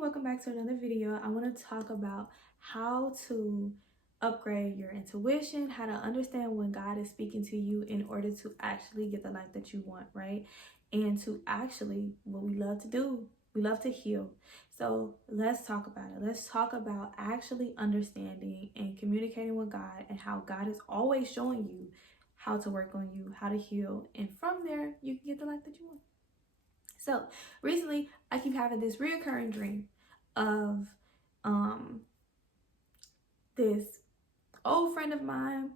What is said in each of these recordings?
welcome back to another video. I want to talk about how to upgrade your intuition, how to understand when God is speaking to you in order to actually get the life that you want, right? And to actually, what we love to do, we love to heal. So let's talk about it. Let's talk about actually understanding and communicating with God and how God is always showing you how to work on you, how to heal. And from there, you can get the life that you want. So recently, I keep having this reoccurring dream of this old friend of mine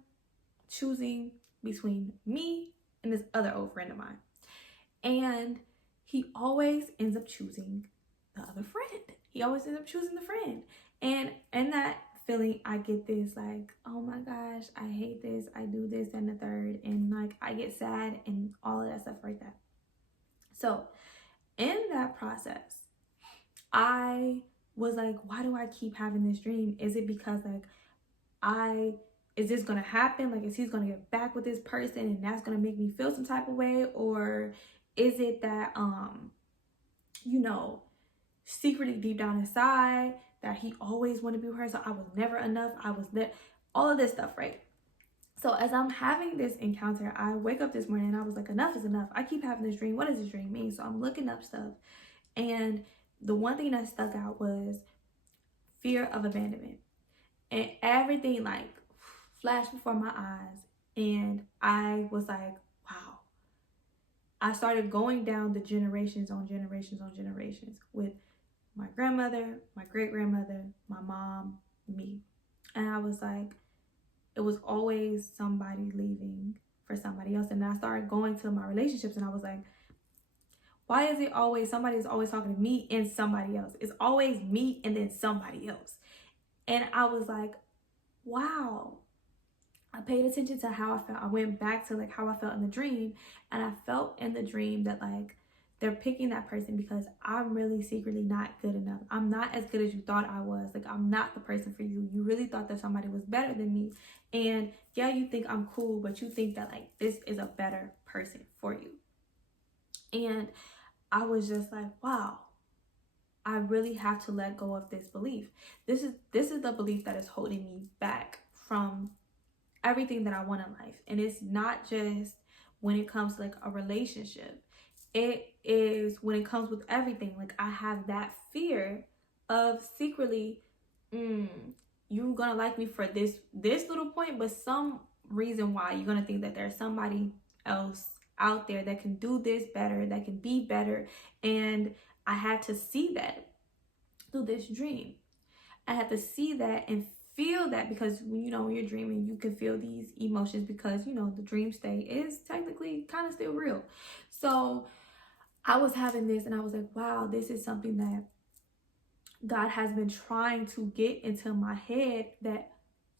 choosing between me and this other old friend of mine. And he always ends up choosing the other friend. He always ends up choosing the friend. And in that feeling, I get this like, oh my gosh, I hate this. I do this and the third. And like, I get sad and all of that stuff like that. So in that process, I was like, why do I keep having this dream? Is it because like is this gonna happen? Like, is he gonna get back with this person and that's gonna make me feel some type of way? Or is it that secretly deep down inside that he always wanted to be with her, so I was never enough, I was there, all of this stuff, right? So as I'm having this encounter, I wake up this morning and I was like, enough is enough. I keep having this dream. What does this dream mean? So I'm looking up stuff. And the one thing that stuck out was fear of abandonment. And everything like flashed before my eyes. And I was like, wow. I started going down the generations on generations on generations with my grandmother, my great-grandmother, my mom, me. And I was like, it was always somebody leaving for somebody else. And I started going to my relationships and I was like, why is it always somebody is always talking to me and somebody else? It's always me and then somebody else. And I was like, wow. I paid attention to how I felt. I went back to like how I felt in the dream. And I felt in the dream that like they're picking that person because I'm really secretly not good enough. I'm not as good as you thought I was. Like, I'm not the person for you. You really thought that somebody was better than me. And yeah, you think I'm cool, but you think that like this is a better person for you. And I was just like, wow, I really have to let go of this belief. This is the belief that is holding me back from everything that I want in life. And it's not just when it comes to like a relationship. It is when it comes with everything. Like, I have that fear of secretly, you're gonna like me for this little point, but some reason why you're gonna think that there's somebody else out there that can do this better, that can be better. And I had to see that through this dream. I had to see that and feel that, because when you're dreaming, you can feel these emotions because the dream state is technically kind of still real. So I was having this and I was like, wow, this is something that God has been trying to get into my head, that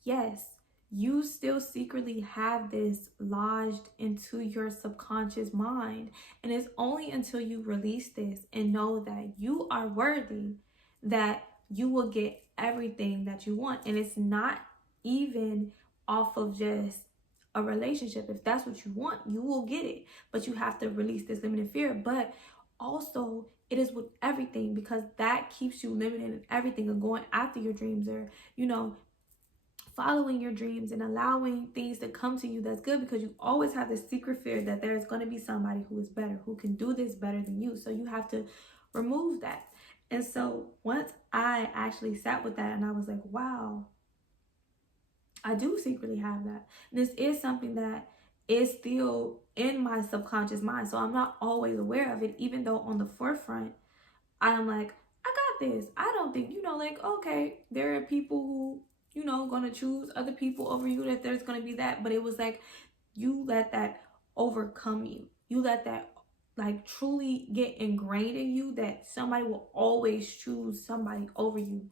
yes, you still secretly have this lodged into your subconscious mind. And it's only until you release this and know that you are worthy that you will get everything that you want. And it's not even off of just a relationship. If that's what you want, you will get it. But you have to release this limited fear. But also, it is with everything, because that keeps you limited in everything, and going after your dreams, or following your dreams and allowing things to come to you that's good, because you always have this secret fear that there's going to be somebody who is better, who can do this better than you. So you have to remove that. And so once I actually sat with that and I was like, wow, I do secretly have that. This is something that is still in my subconscious mind. So I'm not always aware of it, even though on the forefront, I'm like, I got this. I don't think, like, okay, there are people who, gonna choose other people over you, that there's gonna be that. But it was like, you let that overcome you. You let that like truly get ingrained in you, that somebody will always choose somebody over you.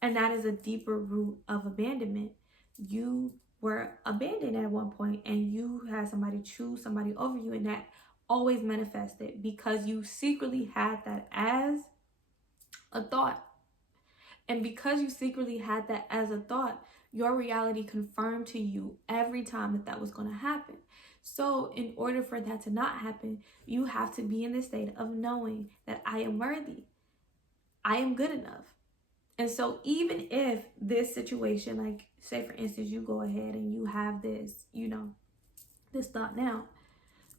And that is a deeper root of abandonment. You were abandoned at one point and you had somebody choose somebody over you, and that always manifested because you secretly had that as a thought. And because you secretly had that as a thought, your reality confirmed to you every time that was going to happen. So in order for that to not happen, you have to be in the state of knowing that I am worthy. I am good enough. And so even if this situation, like say for instance, you go ahead and you have this, this thought now,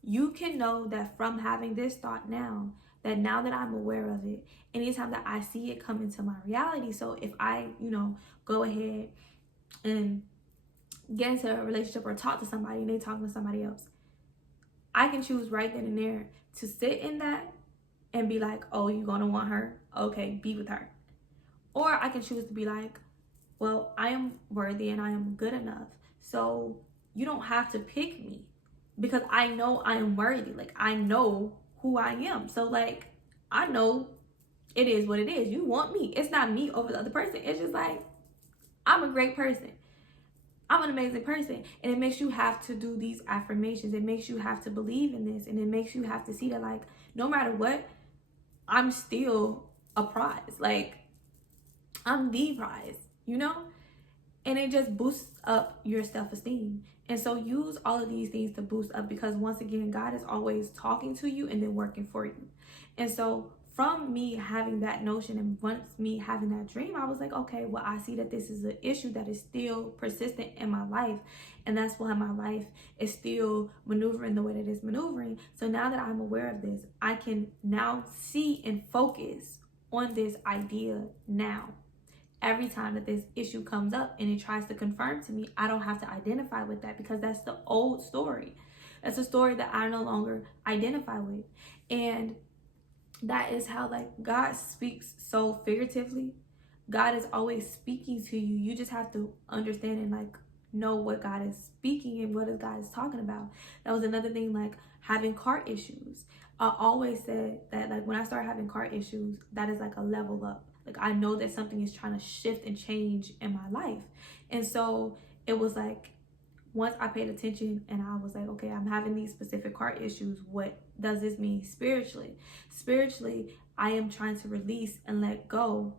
you can know that from having this thought now, that now that I'm aware of it, anytime that I see it come into my reality, so if I, go ahead and get into a relationship or talk to somebody and they talking to somebody else, I can choose right then and there to sit in that and be like, oh, you gonna want her? Okay, be with her. Or I can choose to be like, well, I am worthy and I am good enough. So you don't have to pick me because I know I am worthy. Like, I know who I am. So, like, I know it is what it is. You want me. It's not me over the other person. It's just like, I'm a great person. I'm an amazing person. And it makes you have to do these affirmations. It makes you have to believe in this. And it makes you have to see that, like, no matter what, I'm still a prize. Like, I'm the prize, And it just boosts up your self-esteem. And so use all of these things to boost up, because once again, God is always talking to you and then working for you. And so from me having that notion and once me having that dream, I was like, okay, well, I see that this is an issue that is still persistent in my life. And that's why my life is still maneuvering the way that it's maneuvering. So now that I'm aware of this, I can now see and focus on this idea now. Every time that this issue comes up and it tries to confirm to me, I don't have to identify with that, because that's the old story. That's a story that I no longer identify with. And that is how, like, God speaks so figuratively. God is always speaking to you. You just have to understand and, like, know what God is speaking and what God is talking about. That was another thing, like having car issues. I always said that, like, when I start having car issues, that is like a level up. Like, I know that something is trying to shift and change in my life. And so it was like, once I paid attention and I was like, okay, I'm having these specific heart issues. What does this mean spiritually? Spiritually, I am trying to release and let go,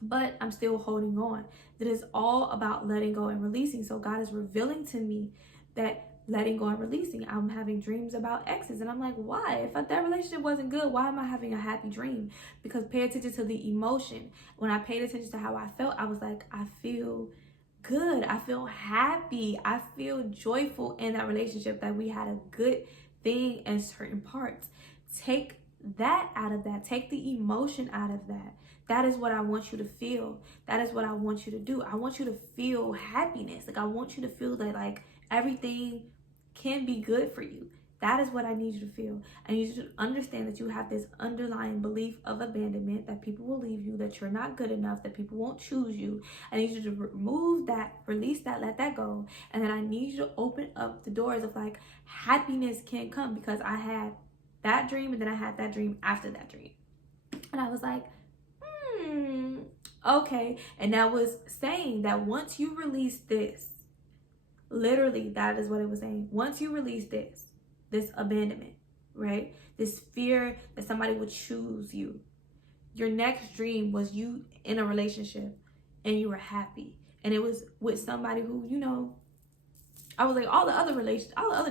but I'm still holding on. It is all about letting go and releasing. So God is revealing to me that letting go and releasing. I'm having dreams about exes, and I'm like, why? If that relationship wasn't good, why am I having a happy dream? Because pay attention to the emotion. When I paid attention to how I felt, I was like, I feel good. I feel happy. I feel joyful in that relationship, that we had a good thing in certain parts. Take that out of that. Take the emotion out of that. That is what I want you to feel. That is what I want you to do. I want you to feel happiness. Like, I want you to feel that, like, everything can be good for you. That is what I need you to feel. I need you to understand that you have this underlying belief of abandonment, that people will leave you, that you're not good enough, that people won't choose you. I need you to remove that, release that, let that go. And then I need you to open up the doors of, like, happiness can come, because I had that dream and then I had that dream after that dream. And I was like, okay. And that was saying that once you release this, literally, that is what it was saying. Once you release this abandonment, right? This fear that somebody would choose you. Your next dream was you in a relationship and you were happy. And it was with somebody who, I was like, all the other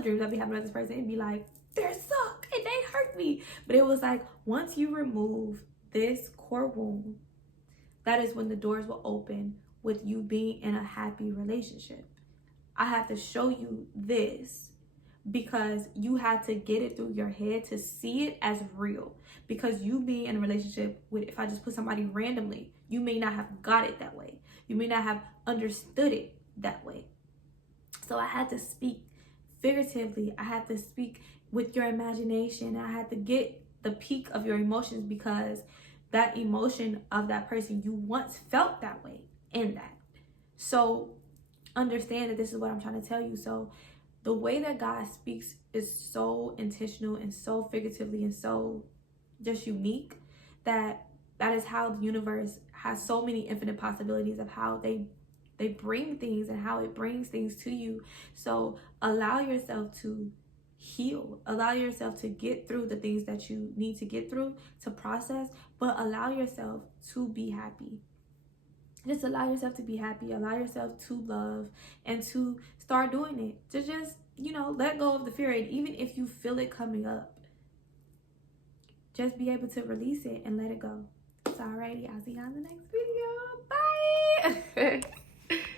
dreams I'd be having with this person, it'd be like, they suck and they hurt me. But it was like, once you remove this core wound, that is when the doors will open with you being in a happy relationship. I have to show you this because you had to get it through your head to see it as real. Because you being in a relationship with, if I just put somebody randomly, you may not have got it that way. You may not have understood it that way. So I had to speak figuratively. I had to speak with your imagination. I had to get the peak of your emotions, because that emotion of that person, you once felt that way in that. So understand that this is what I'm trying to tell you. So the way that God speaks is so intentional and so figuratively and so just unique, that is how the universe has so many infinite possibilities of how they bring things and how it brings things to you. So allow yourself to heal. Allow yourself to get through the things that you need to get through, to process, but allow yourself to be happy. Just allow yourself to be happy. Allow yourself to love and to start doing it. To just, let go of the fear. And even if you feel it coming up, just be able to release it and let it go. Alrighty, I'll see y'all in the next video. Bye.